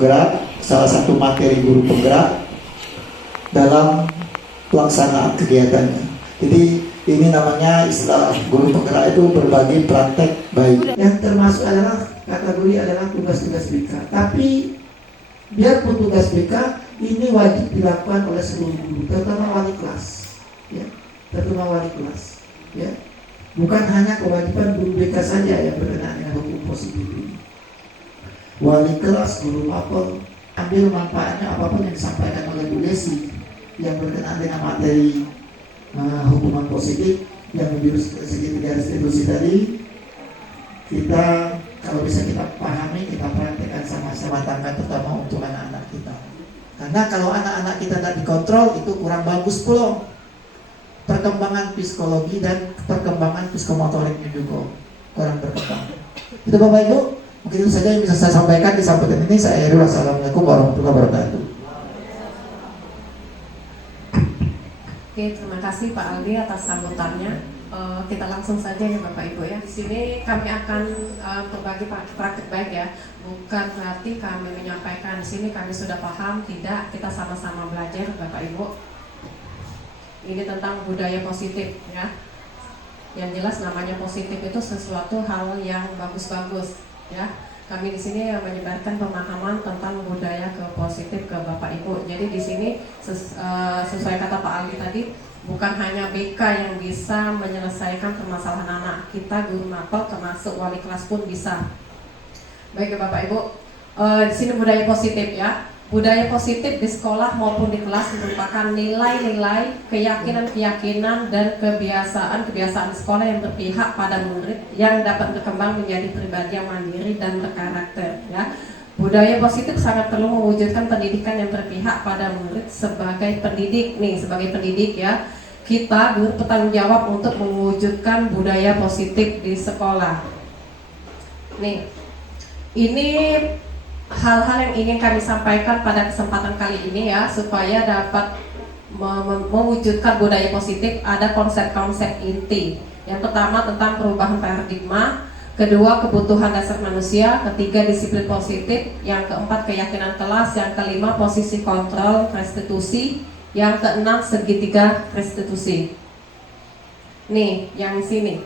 penggerak, salah satu materi guru penggerak dalam pelaksanaan kegiatannya. Jadi ini namanya istilah guru penggerak itu berbagi praktek baik. Yang termasuk adalah kategori adalah tugas-tugas BK. Tapi biarpun tugas BK ini wajib dilakukan oleh seluruh guru, terutama wali kelas, ya, terutama wali kelas, ya. Bukan hanya kewajiban guru BK saja yang berkenaan dengan hukum positif ini. Wali kelas, guru mapel, ambil manfaatnya apapun yang disampaikan oleh Bu Desi yang berkenaan dengan materi hukuman positif yang menjurus segitiga restitusi tadi. Kita kalau bisa kita pahami, kita praktekkan sama-sama tangan, terutama untuk anak-anak kita. Karena kalau anak-anak kita tidak dikontrol, itu kurang bagus pula perkembangan psikologi dan perkembangan psikomotoriknya juga kurang berkembang. Itu Bapak Ibu, mungkin itu saja yang bisa saya sampaikan di sambutan ini. Saya akhiri, wassalamualaikum warahmatullahi wabarakatuh. Oke, terima kasih Pak Aldi atas sambutannya. Kita langsung saja ya Bapak Ibu ya. Di sini kami akan berbagi praktik baik ya. Bukan berarti kami menyampaikan di sini kami sudah paham, tidak. Kita sama-sama belajar Bapak Ibu. Ini tentang budaya positif ya. Yang jelas namanya positif itu sesuatu hal yang bagus-bagus ya. Kami di sini menyebarkan pemahaman tentang budaya ke positif ke Bapak Ibu. Jadi di sini sesuai kata Pak Aldi tadi, bukan hanya BK yang bisa menyelesaikan permasalahan anak kita, guru mapel termasuk wali kelas pun bisa. Baik ya Bapak Ibu, di sini budaya positif ya. Budaya positif di sekolah maupun di kelas merupakan nilai-nilai, keyakinan-keyakinan dan kebiasaan-kebiasaan sekolah yang berpihak pada murid yang dapat berkembang menjadi pribadi yang mandiri dan berkarakter ya. Budaya positif sangat perlu mewujudkan pendidikan yang berpihak pada murid sebagai pendidik sebagai pendidik ya. Kita bertanggung jawab untuk mewujudkan budaya positif di sekolah. Ini hal-hal yang ingin kami sampaikan pada kesempatan kali ini ya, supaya dapat mewujudkan budaya positif. Ada konsep-konsep inti. Yang pertama tentang perubahan paradigma, kedua kebutuhan dasar manusia, ketiga disiplin positif, yang keempat keyakinan kelas, yang kelima posisi kontrol restitusi, yang keenam segitiga restitusi. Yang sini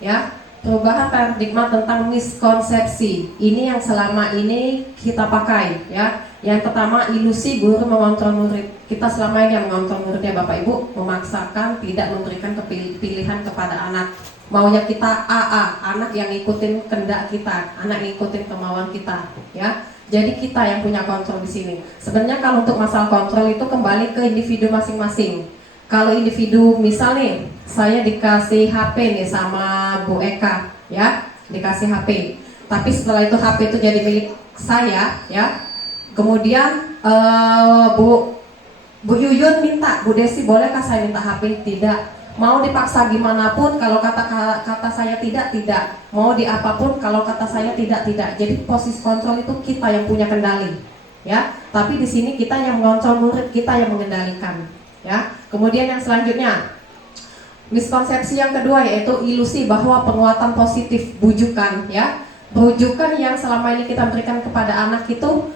ya. Perubahan paradigma tentang miskonsepsi. Ini yang selama ini kita pakai ya. Yang pertama, ilusi guru mengontrol murid. Kita selama ini yang mengontrol muridnya Bapak Ibu, memaksakan, tidak memberikan pilihan kepada anak. Maunya kita AA, anak yang ngikutin kehendak kita, anak yang ngikutin kemauan kita ya. Jadi kita yang punya kontrol di sini. Sebenarnya kalau untuk masalah kontrol itu kembali ke individu masing-masing. Kalau individu misal nih, saya dikasih HP nih sama Bu Eka ya, dikasih HP. Tapi setelah itu HP itu jadi milik saya ya. Kemudian Bu Yuyun minta, Bu Desi bolehkah saya minta HP? Tidak. Mau dipaksa gimana pun, kalau kata saya tidak. Mau di apapun, kalau kata saya tidak. Jadi posisi kontrol itu kita yang punya kendali ya. Tapi di sini kita yang mengontrol murid, kita yang mengendalikan ya. Kemudian yang selanjutnya, miskonsepsi yang kedua yaitu ilusi bahwa penguatan positif, bujukan ya. Bujukan yang selama ini kita berikan kepada anak itu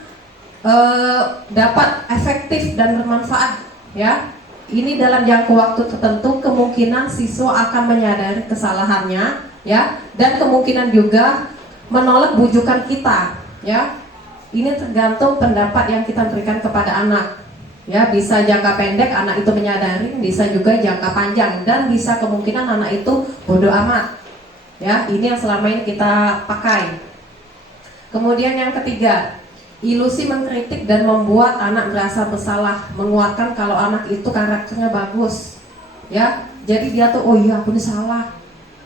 dapat efektif dan bermanfaat ya. Ini dalam jangka waktu tertentu kemungkinan siswa akan menyadari kesalahannya ya, dan kemungkinan juga menolak bujukan kita ya. Ini tergantung pendapat yang kita berikan kepada anak. Ya, bisa jangka pendek anak itu menyadari, bisa juga jangka panjang, dan bisa kemungkinan anak itu bodoh amat. Ya, ini yang selama ini kita pakai. Kemudian yang ketiga, ilusi mengkritik dan membuat anak merasa bersalah, menguatkan kalau anak itu karakternya bagus. Ya, jadi dia tuh oh iya aku ini salah.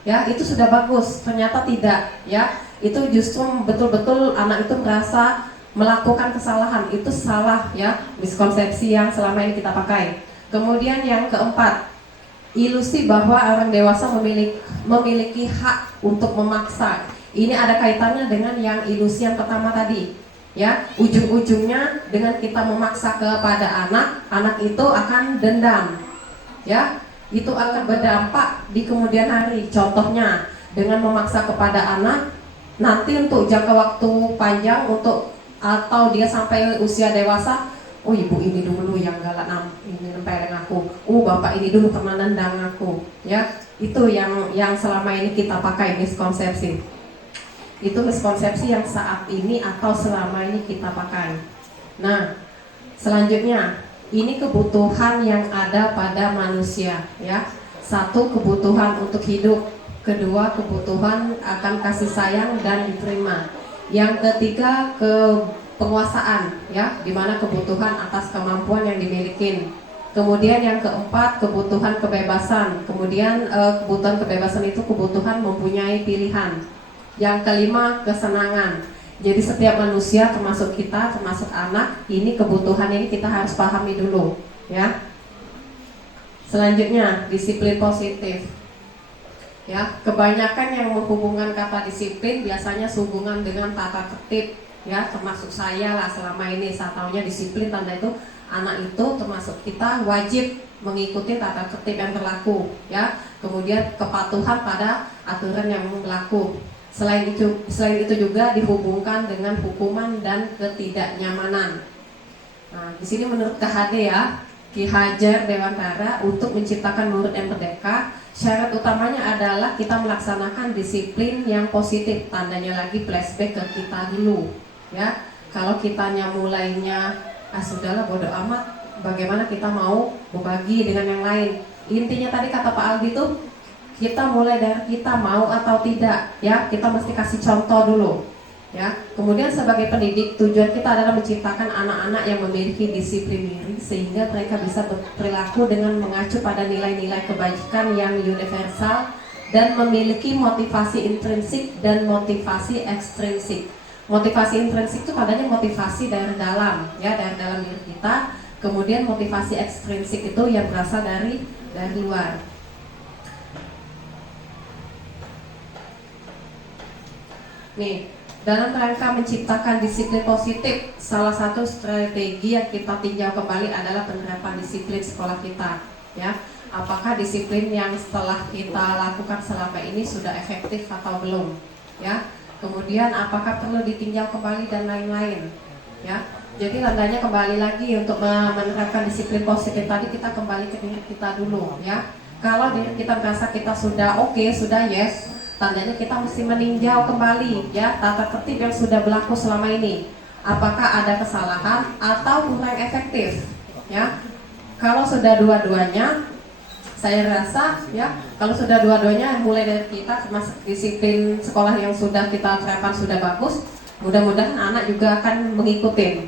Ya, itu sudah bagus, ternyata tidak. Ya, itu justru betul-betul anak itu merasa melakukan kesalahan, itu salah ya, miskonsepsi yang selama ini kita pakai. Kemudian yang keempat, ilusi bahwa orang dewasa memiliki hak untuk memaksa. Ini ada kaitannya dengan yang ilusi yang pertama tadi ya. Ujung-ujungnya dengan kita memaksa kepada anak itu akan dendam ya. Itu akan berdampak di kemudian hari. Contohnya dengan memaksa kepada anak, nanti untuk jangka waktu panjang, untuk atau dia sampai usia dewasa, oh ibu ini dulu yang galak ini nempelin aku, oh bapak ini dulu pernah nendang aku, ya itu yang selama ini kita pakai miskonsepsi. Itu miskonsepsi yang saat ini atau selama ini kita pakai. Nah, selanjutnya ini kebutuhan yang ada pada manusia, ya. Satu, kebutuhan untuk hidup. Kedua, kebutuhan akan kasih sayang dan diterima. Yang ketiga, penguasaan, ya, dimana kebutuhan atas kemampuan yang dimiliki. Kemudian yang keempat, kebutuhan kebebasan. Kemudian kebutuhan kebebasan itu kebutuhan mempunyai pilihan. Yang kelima, kesenangan. Jadi setiap manusia, termasuk kita, termasuk anak, ini kebutuhan ini kita harus pahami dulu, ya. Selanjutnya, disiplin positif. Ya, kebanyakan yang menghubungkan kata disiplin biasanya sehubungan dengan tata tertib, ya, termasuk saya lah selama ini. Saya taunya disiplin tanda itu anak itu termasuk kita wajib mengikuti tata tertib yang berlaku, ya. Kemudian kepatuhan pada aturan yang berlaku. Selain itu juga dihubungkan dengan hukuman dan ketidaknyamanan. Nah, di sini menurut KHD, ya, Ki Hajar Dewantara, untuk menciptakan murid yang merdeka, syarat utamanya adalah kita melaksanakan disiplin yang positif. Tandanya lagi flashback ke kita dulu, ya. Kalau kitanya mulainya sudahlah bodo amat, bagaimana kita mau berbagi dengan yang lain. Intinya tadi kata Pak Aldi tuh, kita mulai dari kita mau atau tidak, ya. Kita mesti kasih contoh dulu, ya. Kemudian sebagai pendidik, tujuan kita adalah menciptakan anak-anak yang memiliki disiplin diri sehingga mereka bisa berperilaku dengan mengacu pada nilai-nilai kebajikan yang universal dan memiliki motivasi intrinsik dan motivasi ekstrinsik. Motivasi intrinsik itu katanya motivasi dari dalam, ya, dari dalam diri kita. Kemudian motivasi ekstrinsik itu yang berasal dari luar. Nih, dalam rangka menciptakan disiplin positif, salah satu strategi yang kita tinjau kembali adalah penerapan disiplin sekolah kita, ya. Apakah disiplin yang setelah kita lakukan selama ini sudah efektif atau belum, ya. Kemudian apakah perlu ditinjau kembali dan lain-lain, ya. Jadi tandanya kembali lagi untuk menerapkan disiplin positif tadi, kita kembali ke diri kita dulu, ya. Kalau diri kita merasa kita sudah oke, sudah yes, tandanya kita mesti meninjau kembali, ya, tata tertib yang sudah berlaku selama ini. Apakah ada kesalahan atau kurang efektif, ya. Kalau sudah dua-duanya, saya rasa, ya, kalau sudah dua-duanya mulai dari kita termasuk disiplin sekolah yang sudah kita terapkan sudah bagus, mudah-mudahan anak juga akan mengikuti.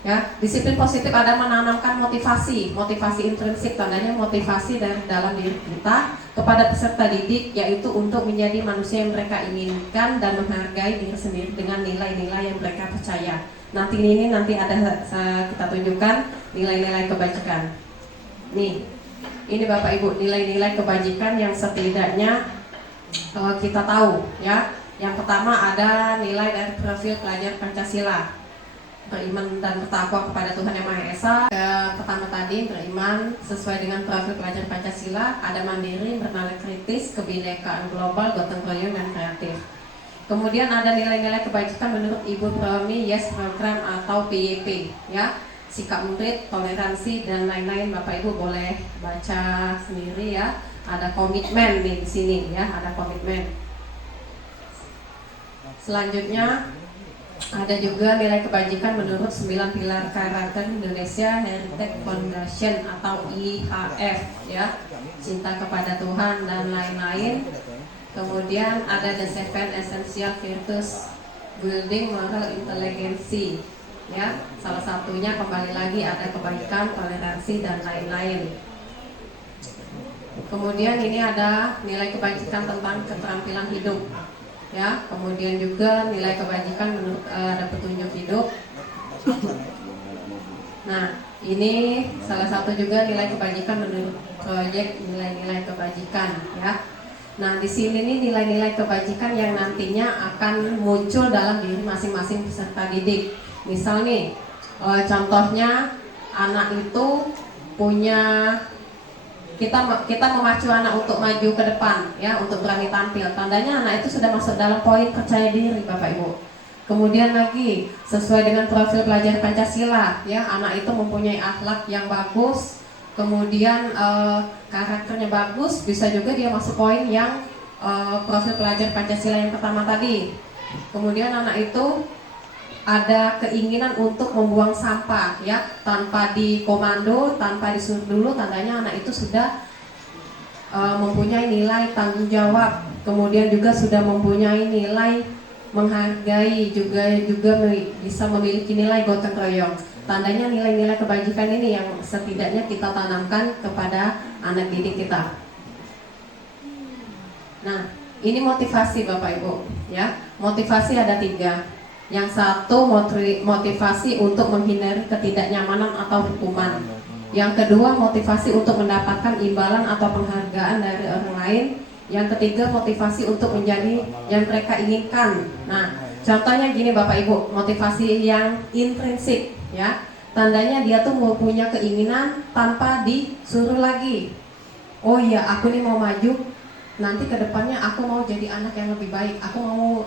Ya, disiplin positif ada menanamkan motivasi intrinsik, tandanya motivasi dari dalam diri kita kepada peserta didik, yaitu untuk menjadi manusia yang mereka inginkan dan menghargai diri sendiri dengan nilai-nilai yang mereka percaya. Nanti ada kita tunjukkan nilai-nilai kebajikan. Nih, ini Bapak Ibu, nilai-nilai kebajikan yang setidaknya kita tahu, ya. Yang pertama ada nilai dari profil pelajar Pancasila. Beriman dan bertakwa kepada Tuhan Yang Maha Esa. Pertama tadi beriman sesuai dengan profil pelajar Pancasila, ada mandiri, bernilai kritis, kebinekaan global, gotong royong dan kreatif. Kemudian ada nilai-nilai kebajikan menurut Ibu Promi Yes Program atau PYP, ya. Sikap murid, toleransi dan lain-lain. Bapak Ibu boleh baca sendiri, ya. Ada komitmen nih di sini, ya, ada komitmen. Selanjutnya ada juga nilai kebajikan menurut 9 pilar karakter Indonesia Heritage Foundation atau IHF, ya. Cinta kepada Tuhan dan lain-lain. Kemudian ada the 7 essential virtues building moral intelligency, ya. Salah satunya kembali lagi ada kebaikan, toleransi dan lain-lain. Kemudian ini ada nilai kebajikan tentang keterampilan hidup, ya. Kemudian juga nilai kebajikan menurut ada petunjuk hidup. Nah, ini salah satu juga nilai kebajikan menurut proyek nilai-nilai kebajikan, ya. Nah, di sini nih nilai-nilai kebajikan yang nantinya akan muncul dalam diri masing-masing peserta didik. Misal nih, contohnya anak itu punya, kita memacu anak untuk maju ke depan, ya, untuk berani tampil. Tandanya anak itu sudah masuk dalam poin percaya diri, Bapak Ibu. Kemudian lagi sesuai dengan profil pelajar Pancasila, ya, anak itu mempunyai akhlak yang bagus, kemudian karakternya bagus, bisa juga dia masuk poin yang profil pelajar Pancasila yang pertama tadi. Kemudian anak itu ada keinginan untuk membuang sampah, ya, tanpa dikomando, tanpa disuruh dulu, tandanya anak itu sudah mempunyai nilai tanggung jawab, kemudian juga sudah mempunyai nilai menghargai, juga bisa memiliki nilai gotong royong. Tandanya nilai-nilai kebajikan ini yang setidaknya kita tanamkan kepada anak didik kita. Nah, ini motivasi Bapak Ibu, ya. Motivasi ada 3. Yang satu motivasi untuk menghindari ketidaknyamanan atau hukuman. Yang kedua motivasi untuk mendapatkan imbalan atau penghargaan dari orang lain. Yang ketiga motivasi untuk menjadi yang mereka inginkan. Nah, contohnya gini Bapak Ibu, motivasi yang intrinsik, ya. Tandanya dia tuh mau punya keinginan tanpa disuruh lagi. Oh iya, aku nih mau maju, nanti kedepannya aku mau jadi anak yang lebih baik. Aku mau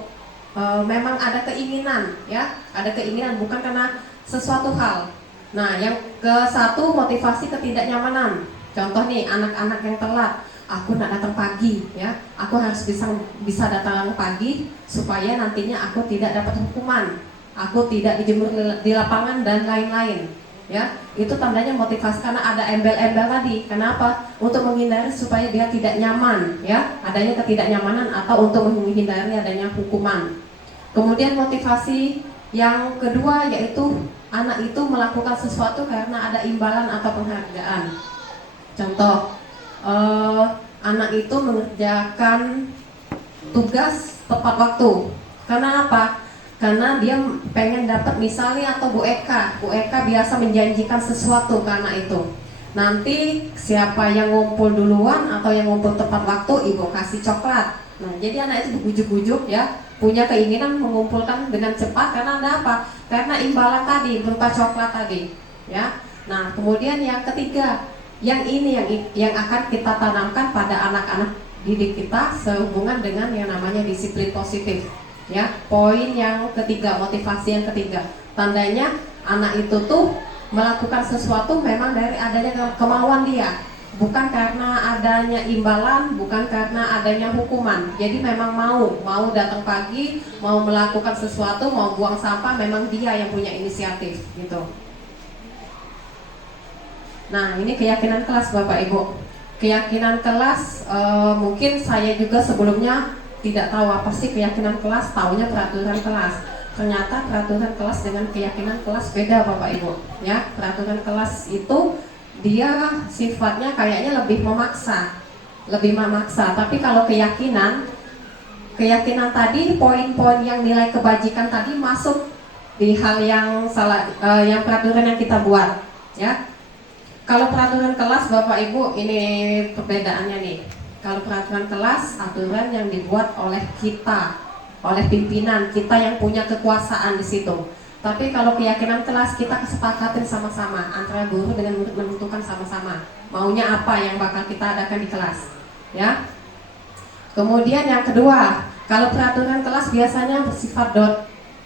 memang ada keinginan, ya, ada keinginan bukan karena sesuatu hal. Nah, yang ke satu motivasi ketidaknyamanan. Contoh nih, anak-anak yang telat. Aku nak datang pagi, ya. Aku harus bisa datang pagi supaya nantinya aku tidak dapat hukuman. Aku tidak dijemur di lapangan dan lain-lain, ya. Itu tandanya motivasi karena ada embel-embel tadi. Kenapa? Untuk menghindari supaya dia tidak nyaman, ya. Adanya ketidaknyamanan atau untuk menghindari adanya hukuman. Kemudian motivasi yang kedua yaitu anak itu melakukan sesuatu karena ada imbalan atau penghargaan. Contoh, anak itu mengerjakan tugas tepat waktu. Karena apa? Karena dia pengen dapat misalnya, atau Bu Eka biasa menjanjikan sesuatu ke anak itu. Nanti siapa yang ngumpul duluan atau yang ngumpul tepat waktu, Ibu kasih coklat. Nah, jadi anak itu bujuk-bujuk, ya, punya keinginan mengumpulkan dengan cepat karena ada apa? Karena imbalan tadi berupa coklat tadi, ya. Nah, kemudian yang ketiga, yang ini yang akan kita tanamkan pada anak-anak didik kita sehubungan dengan yang namanya disiplin positif, ya. Poin yang ketiga, motivasi yang ketiga, tandanya anak itu tuh melakukan sesuatu memang dari adanya kemauan dia, bukan karena adanya imbalan, bukan karena adanya hukuman. Jadi memang mau datang pagi, mau melakukan sesuatu, mau buang sampah, memang dia yang punya inisiatif, gitu. Nah, ini keyakinan kelas Bapak Ibu. Keyakinan kelas, mungkin saya juga sebelumnya tidak tahu apa sih keyakinan kelas, taunya peraturan kelas. Ternyata peraturan kelas dengan keyakinan kelas beda Bapak Ibu, ya. Peraturan kelas itu dia sifatnya kayaknya lebih memaksa. Tapi kalau keyakinan tadi, poin-poin yang nilai kebajikan tadi masuk di hal yang salah, yang peraturan yang kita buat, ya. Kalau peraturan kelas Bapak Ibu, ini perbedaannya nih. Kalau peraturan kelas, aturan yang dibuat oleh kita, oleh pimpinan kita yang punya kekuasaan di situ. Tapi kalau keyakinan kelas, kita kesepakatin sama-sama antara guru dengan murid, menentukan sama-sama maunya apa yang bakal kita adakan di kelas, ya. Kemudian yang kedua, kalau peraturan kelas biasanya bersifat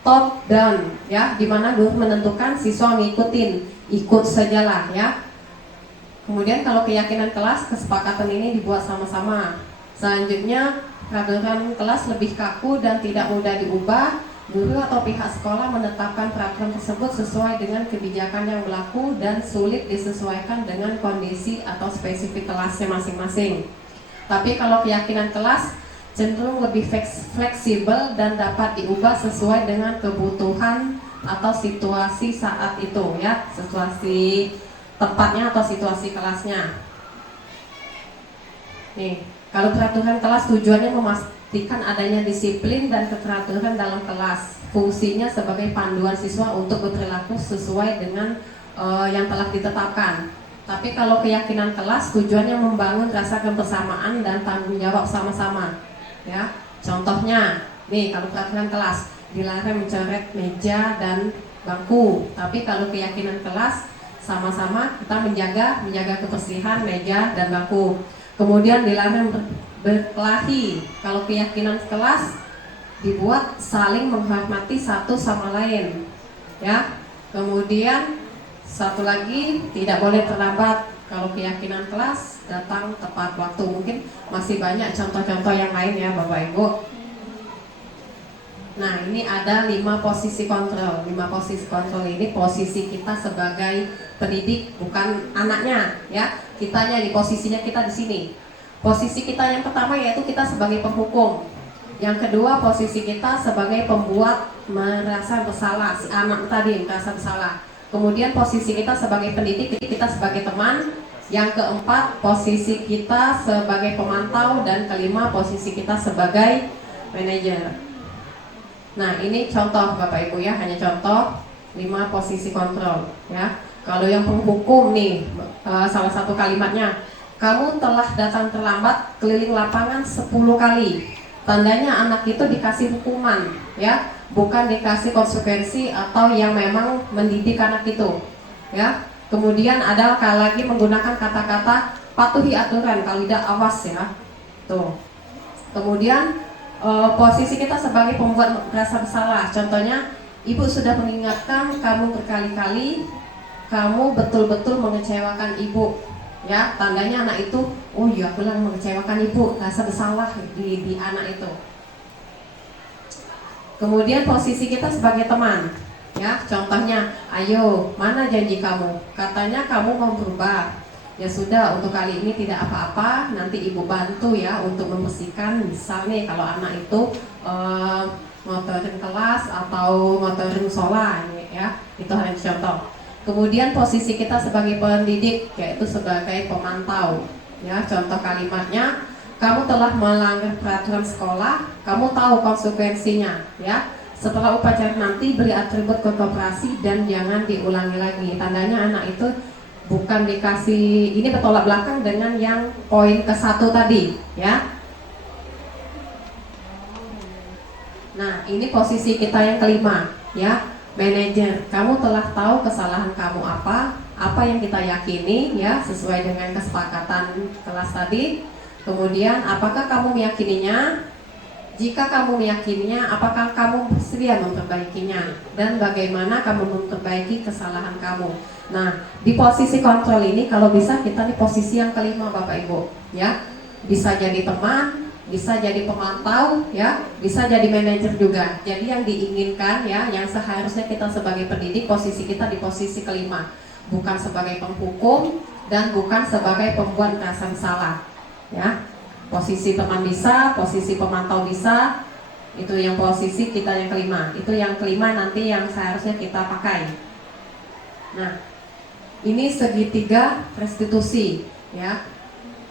top down, ya, dimana guru menentukan, siswa ngikutin, ikut sajalah, ya. Kemudian kalau keyakinan kelas, kesepakatan ini dibuat sama-sama. Selanjutnya, peraturan kelas lebih kaku dan tidak mudah diubah. Guru atau pihak sekolah menetapkan peraturan tersebut sesuai dengan kebijakan yang berlaku dan sulit disesuaikan dengan kondisi atau spesifik kelasnya masing-masing. Tapi kalau keyakinan kelas cenderung lebih fleksibel dan dapat diubah sesuai dengan kebutuhan atau situasi saat itu, ya, situasi tepatnya atau situasi kelasnya. Nih, kalau peraturan kelas tujuannya memastikan adanya disiplin dan keteraturan dalam kelas. Fungsinya sebagai panduan siswa untuk berperilaku sesuai dengan yang telah ditetapkan. Tapi kalau keyakinan kelas tujuannya membangun rasa kebersamaan dan tanggung jawab sama-sama, ya. Contohnya, nih, kalau peraturan kelas dilarang mencoret meja dan bangku. Tapi kalau keyakinan kelas sama-sama kita menjaga kebersihan meja dan bangku. Kemudian dilarang berkelahi. Kalau keyakinan kelas dibuat saling menghormati satu sama lain, ya. Kemudian satu lagi, tidak boleh terlambat. Kalau keyakinan kelas, datang tepat waktu. Mungkin masih banyak contoh-contoh yang lain ya Bapak Ibu. Nah, ini ada 5 posisi kontrol. 5 posisi kontrol ini posisi kita sebagai pendidik, bukan anaknya, ya. Kitanya di posisinya kita di sini. Posisi kita yang pertama yaitu kita sebagai penghukum. Yang kedua, posisi kita sebagai pembuat merasa bersalah, si anak tadi merasa bersalah. Kemudian posisi kita sebagai pendidik, kita sebagai teman. Yang keempat, posisi kita sebagai pemantau. Dan kelima, posisi kita sebagai manajer. Nah, ini contoh Bapak Ibu ya, hanya contoh 5 posisi kontrol ya. Kalau yang penghukum nih, salah satu kalimatnya, kamu telah datang terlambat keliling lapangan 10 kali. Tandanya anak itu dikasih hukuman ya, bukan dikasih konsekuensi atau yang memang mendidik anak itu ya. Kemudian ada lagi menggunakan kata-kata patuhi aturan, kalau tidak awas ya. Tuh. Kemudian posisi kita sebagai pembuat merasa bersalah. Contohnya, ibu sudah mengingatkan kamu berkali-kali, kamu betul-betul mengecewakan ibu. Ya, tandanya anak itu, oh iya aku lah mengecewakan ibu, rasa bersalah di anak itu. Kemudian posisi kita sebagai teman. Ya, contohnya, ayo, mana janji kamu? Katanya kamu mau berubah. Ya sudah, untuk kali ini tidak apa-apa, nanti ibu bantu ya untuk membersihkan. Misalnya kalau anak itu ngotorin kelas atau ngotorin musola ya, itu hanya contoh. Kemudian posisi kita sebagai pendidik yaitu sebagai pemantau ya. Contoh kalimatnya, kamu telah melanggar peraturan sekolah, kamu tahu konsekuensinya ya. Setelah upacara nanti beri atribut ke koperasi dan jangan diulangi lagi. Tandanya anak itu bukan dikasih, ini bertolak belakang dengan yang poin ke-1 tadi ya. Nah, ini posisi kita yang kelima ya, manajer. Kamu telah tahu kesalahan kamu apa yang kita yakini ya, sesuai dengan kesepakatan kelas tadi. Kemudian apakah kamu meyakininya? Jika kamu meyakininya, apakah kamu bersedia memperbaikinya? Dan bagaimana kamu memperbaiki kesalahan kamu? Nah, di posisi kontrol ini kalau bisa kita di posisi yang kelima Bapak Ibu ya. Bisa jadi teman, bisa jadi pemantau ya, bisa jadi manajer juga. Jadi yang diinginkan ya, yang seharusnya kita sebagai pendidik, posisi kita di posisi kelima. Bukan sebagai penghukum dan bukan sebagai pembuat merasa bersalah ya. Posisi teman bisa, posisi pemantau bisa. Itu yang posisi kita yang kelima. Itu yang kelima nanti yang seharusnya kita pakai. Nah, ini segitiga restitusi ya.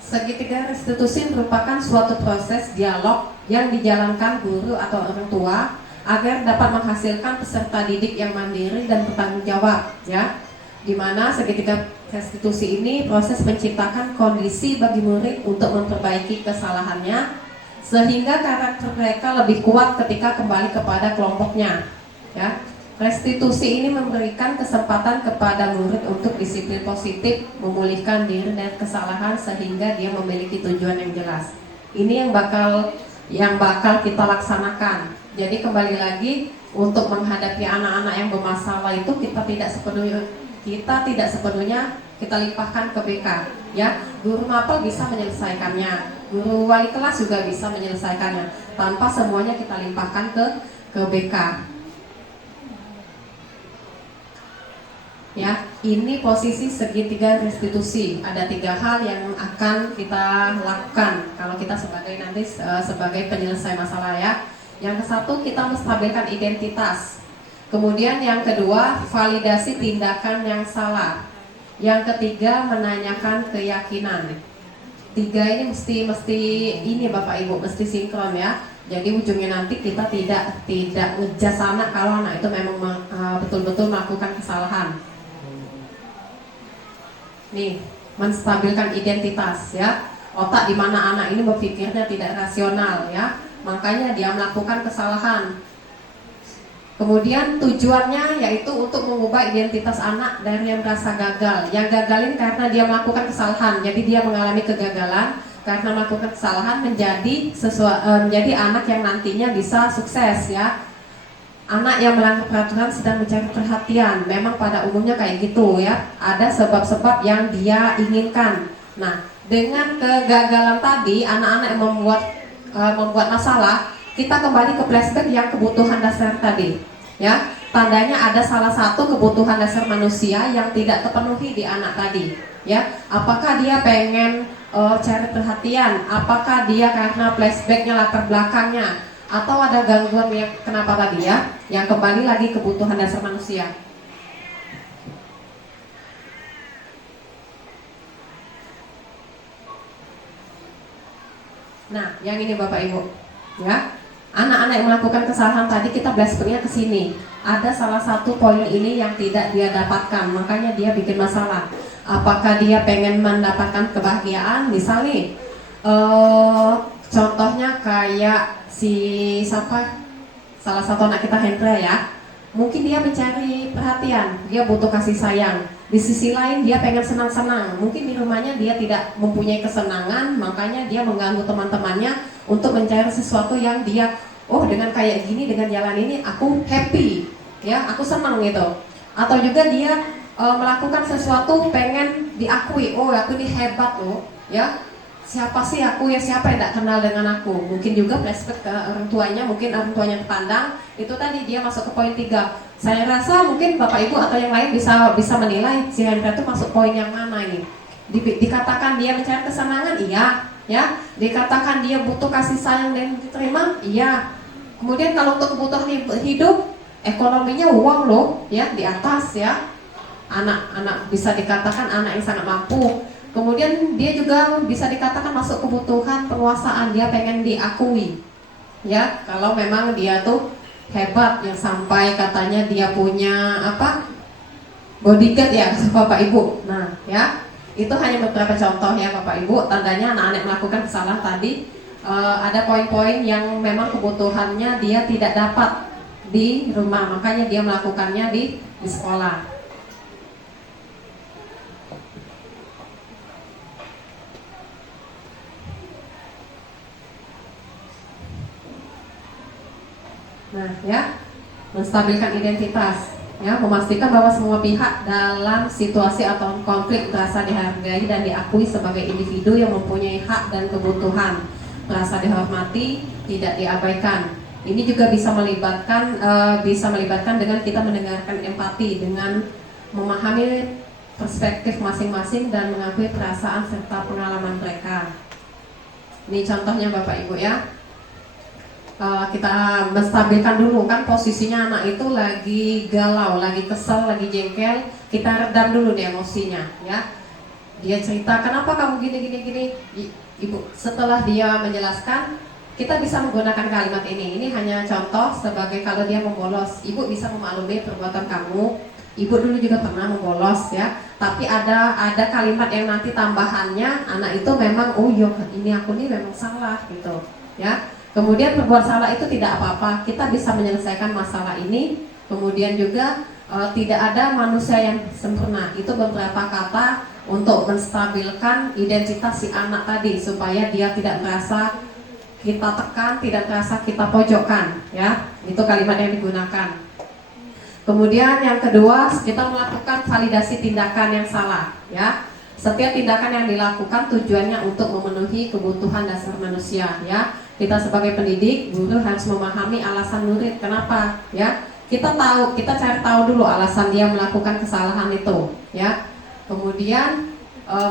Segitiga restitusi merupakan suatu proses dialog yang dijalankan guru atau orang tua agar dapat menghasilkan peserta didik yang mandiri dan bertanggung jawab ya. Di mana segitiga restitusi ini proses menciptakan kondisi bagi murid untuk memperbaiki kesalahannya sehingga karakter mereka lebih kuat ketika kembali kepada kelompoknya ya. Restitusi ini memberikan kesempatan kepada murid untuk disiplin positif, memulihkan diri dari kesalahan sehingga dia memiliki tujuan yang jelas. Ini yang bakal kita laksanakan. Jadi kembali lagi, untuk menghadapi anak-anak yang bermasalah itu kita tidak sepenuhnya kita limpahkan ke BK ya. Guru mapel bisa menyelesaikannya, guru wali kelas juga bisa menyelesaikannya, tanpa semuanya kita limpahkan ke BK ya. Ini posisi segitiga restitusi. Ada 3 hal yang akan kita lakukan kalau kita sebagai penyelesai masalah ya. Yang ke-1, kita menstabilkan identitas. Kemudian yang kedua, validasi tindakan yang salah. Yang ketiga, menanyakan keyakinan. 3 ini mesti ini Bapak Ibu, mesti sinkron ya. Jadi ujungnya nanti kita tidak ngejudge anak kalau anak itu memang betul-betul melakukan kesalahan. Nih, menstabilkan identitas ya. Otak di mana anak ini berpikirnya tidak rasional ya. Makanya dia melakukan kesalahan. Kemudian tujuannya yaitu untuk mengubah identitas anak dari yang merasa gagal. Yang gagalin karena dia melakukan kesalahan, jadi dia mengalami kegagalan. karena melakukan kesalahan menjadi anak yang nantinya bisa sukses ya. Anak yang melanggar peraturan sedang mencari perhatian. Memang pada umumnya kayak gitu ya. Ada sebab-sebab yang dia inginkan. Nah, dengan kegagalan tadi, anak-anak yang membuat masalah, kita kembali ke flashback yang kebutuhan dasar tadi. Ya, tandanya ada salah satu kebutuhan dasar manusia yang tidak terpenuhi di anak tadi. Ya, apakah dia pengen cari perhatian? Apakah dia karena flashbacknya, latar belakangnya, atau ada gangguan yang kenapa tadi ya, yang kembali lagi kebutuhan dasar manusia. Nah, yang ini Bapak Ibu, ya, anak-anak yang melakukan kesalahan tadi kita flashbacknya ke sini. Ada salah satu poin ini yang tidak dia dapatkan, makanya dia bikin masalah. Apakah dia pengen mendapatkan kebahagiaan? Misalnya, contohnya kayak salah satu anak kita Hendra ya, mungkin dia mencari perhatian, dia butuh kasih sayang. Di sisi lain dia pengen senang-senang, mungkin di rumahnya dia tidak mempunyai kesenangan, makanya dia mengganggu teman-temannya untuk mencari sesuatu yang dia, dengan kayak gini, dengan jalan ini aku happy ya, aku senang gitu. Atau juga dia melakukan sesuatu pengen diakui, aku ini hebat loh ya, siapa sih aku ya, siapa yang tidak kenal dengan aku. Mungkin juga flashback ke orang tuanya, mungkin orang tuanya terpandang. Itu tadi dia masuk ke poin 3. Saya rasa mungkin Bapak Ibu atau yang lain bisa menilai si Hendra itu masuk poin yang mana ini. Dikatakan dia mencari kesenangan, iya ya. Dikatakan dia butuh kasih sayang dan diterima, iya. Kemudian kalau untuk kebutuhan hidup, ekonominya uang loh ya, di atas ya. Anak bisa dikatakan anak yang sangat mampu. Kemudian dia juga bisa dikatakan masuk kebutuhan penguasaan, dia pengen diakui ya, kalau memang dia tuh hebat, yang sampai katanya dia punya bodyguard ya Bapak Ibu. Nah ya, itu hanya beberapa contoh ya Bapak Ibu, tandanya anak-anak melakukan kesalahan tadi. Ada poin-poin yang memang kebutuhannya dia tidak dapat di rumah, makanya dia melakukannya di sekolah. Nah ya, menstabilkan identitas ya, memastikan bahwa semua pihak dalam situasi atau konflik merasa dihargai dan diakui sebagai individu yang mempunyai hak dan kebutuhan, merasa dihormati, tidak diabaikan. Ini juga bisa melibatkan dengan kita mendengarkan empati, dengan memahami perspektif masing-masing dan mengakui perasaan serta pengalaman mereka. Ini contohnya Bapak Ibu ya. Kita menstabilkan dulu, kan posisinya anak itu lagi galau, lagi kesel, lagi jengkel. Kita redam dulu deh emosinya ya. Dia cerita kenapa kamu gini. Ibu, setelah dia menjelaskan, kita bisa menggunakan kalimat ini. Ini hanya contoh sebagai kalau dia membolos, ibu bisa memaklumi perbuatan kamu. Ibu dulu juga pernah membolos ya. Tapi ada kalimat yang nanti tambahannya, anak itu memang ini aku nih memang salah gitu ya. Kemudian berbuat salah itu tidak apa-apa, kita bisa menyelesaikan masalah ini. Kemudian juga tidak ada manusia yang sempurna. Itu beberapa kata untuk menstabilkan identitas si anak tadi, supaya dia tidak merasa kita tekan, tidak merasa kita pojokkan ya. Itu kalimat yang digunakan. Kemudian yang kedua, kita melakukan validasi tindakan yang salah ya. Setiap tindakan yang dilakukan tujuannya untuk memenuhi kebutuhan dasar manusia ya. Kita sebagai pendidik, guru harus memahami alasan murid kenapa ya. Kita cari tahu dulu alasan dia melakukan kesalahan itu ya. Kemudian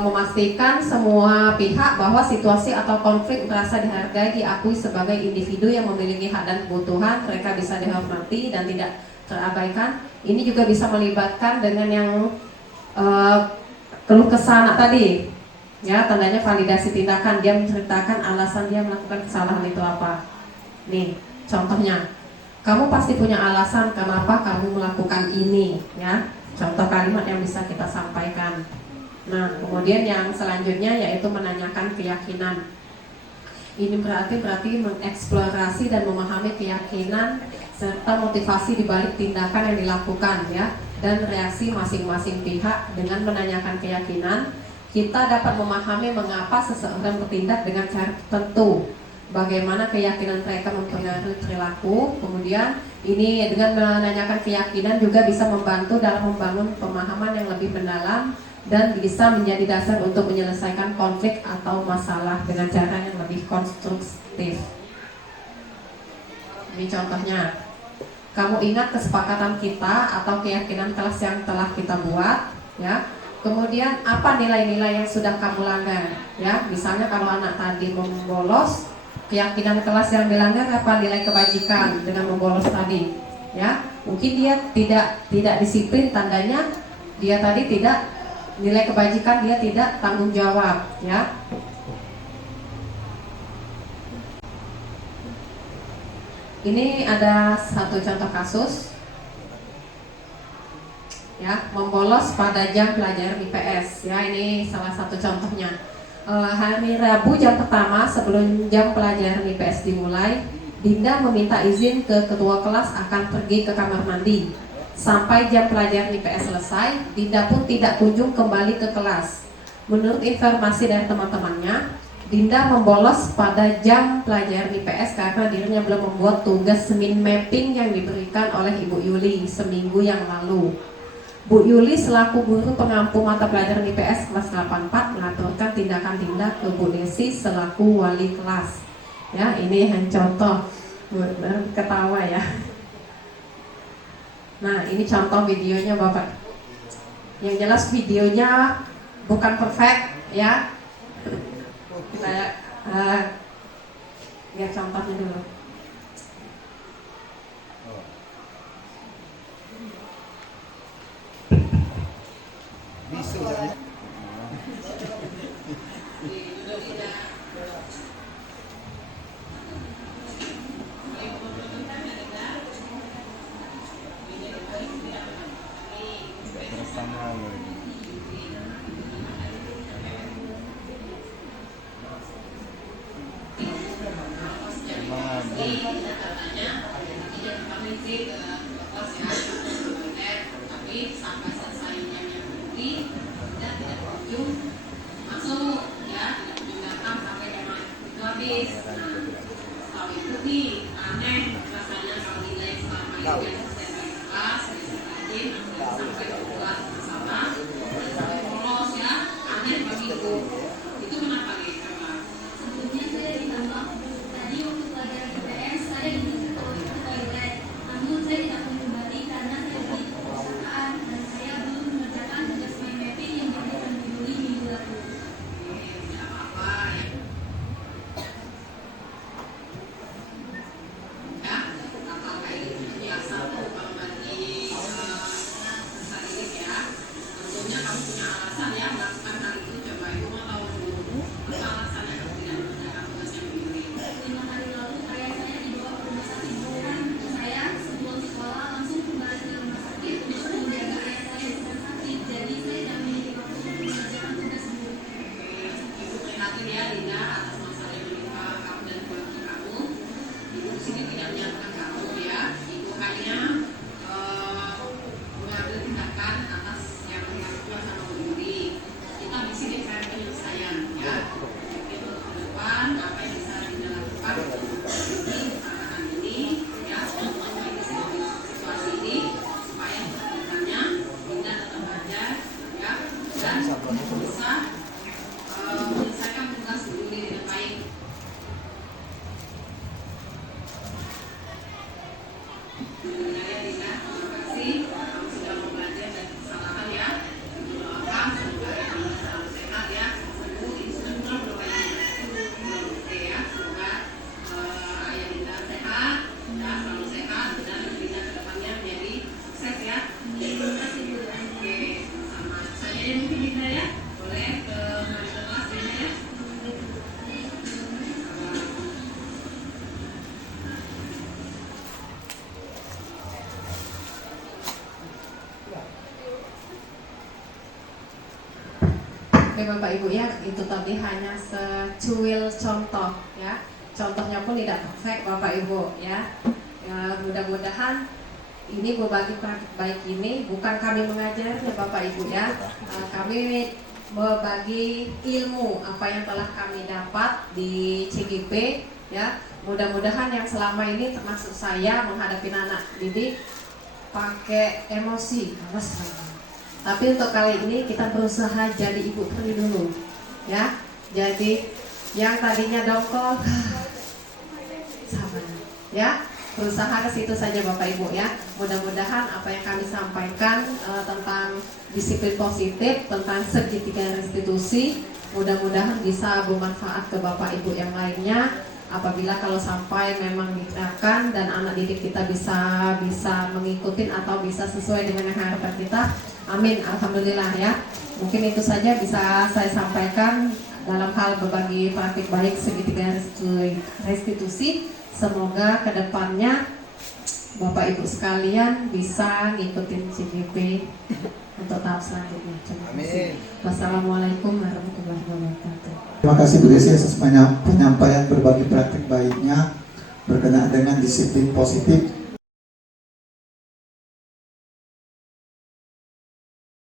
memastikan semua pihak bahwa situasi atau konflik merasa dihargai, diakui sebagai individu yang memiliki hak dan kebutuhan, mereka bisa dihormati dan tidak terabaikan. Ini juga bisa melibatkan dengan yang keluh kesah anak tadi ya, tandanya validasi tindakan, dia menceritakan alasan dia melakukan kesalahan itu apa. Nih contohnya, kamu pasti punya alasan kenapa kamu melakukan ini ya, contoh kalimat yang bisa kita sampaikan. Nah kemudian yang selanjutnya yaitu menanyakan keyakinan. Ini berarti mengeksplorasi dan memahami keyakinan serta motivasi di balik tindakan yang dilakukan ya, dan reaksi masing-masing pihak dengan menanyakan keyakinan. kita dapat memahami mengapa seseorang bertindak dengan cara tertentu, bagaimana keyakinan mereka mempengaruhi perilaku. Kemudian ini dengan menanyakan keyakinan juga bisa membantu dalam membangun pemahaman yang lebih mendalam dan bisa menjadi dasar untuk menyelesaikan konflik atau masalah dengan cara yang lebih konstruktif. Ini contohnya, kamu ingat kesepakatan kita atau keyakinan kelas yang telah kita buat, ya. Kemudian apa nilai-nilai yang sudah kamu langgar, ya. Misalnya kalau anak tadi membolos, keyakinan kelas yang dilanggar apa nilai kebajikan dengan membolos tadi, ya. Mungkin dia tidak disiplin, tandanya dia tadi tidak nilai kebajikan, dia tidak tanggung jawab, ya. Ini ada satu contoh kasus, ya, membolos pada jam pelajaran IPS, ya. Ini salah satu contohnya. Hari Rabu jam pertama sebelum jam pelajaran IPS dimulai, Dinda meminta izin ke ketua kelas akan pergi ke kamar mandi. Sampai jam pelajaran IPS selesai, Dinda pun tidak kunjung kembali ke kelas. Menurut informasi dari teman-temannya, Dinda membolos pada jam pelajaran IPS karena dirinya belum membuat tugas semin mapping yang diberikan oleh Ibu Yuli seminggu yang lalu. Bu Yuli selaku guru pengampu mata pelajaran IPS kelas 84 melaporkan tindakan Dinda ke Bu Desi selaku wali kelas. Ya, ini yang contoh, ketawa ya. Nah, ini contoh videonya Bapak. Yang jelas videonya bukan perfect ya. Kita lihat contohnya dulu. Oke Bapak Ibu ya, itu tadi hanya secuil contoh ya. Contohnya pun tidak perfect Bapak Ibu ya. Mudah-mudahan ini berbagi praktik baik ini bukan kami mengajar ya Bapak Ibu ya. Kami berbagi ilmu apa yang telah kami dapat di CGP ya. Mudah-mudahan yang selama ini termasuk saya menghadapi anak didik pakai emosi, tapi untuk kali ini kita berusaha jadi ibu peri dulu ya. Jadi yang tadinya dongkol sabar ya, berusaha ke situ saja Bapak Ibu ya. Mudah-mudahan apa yang kami sampaikan tentang disiplin positif, tentang segitiga restitusi, mudah-mudahan bisa bermanfaat ke Bapak Ibu yang lainnya. Apabila kalau sampai memang diterapkan dan anak didik kita bisa mengikuti atau bisa sesuai dengan harapan kita, amin, alhamdulillah ya. Mungkin itu saja bisa saya sampaikan dalam hal berbagi praktik baik segitiga restitusi. Semoga kedepannya Bapak Ibu sekalian bisa ngikutin CGP untuk tahap selanjutnya. Terima kasih. Wassalamualaikum warahmatullahi wabarakatuh. Terima kasih Bu Desi atas penyampaian berbagi praktik baiknya berkenaan dengan disiplin positif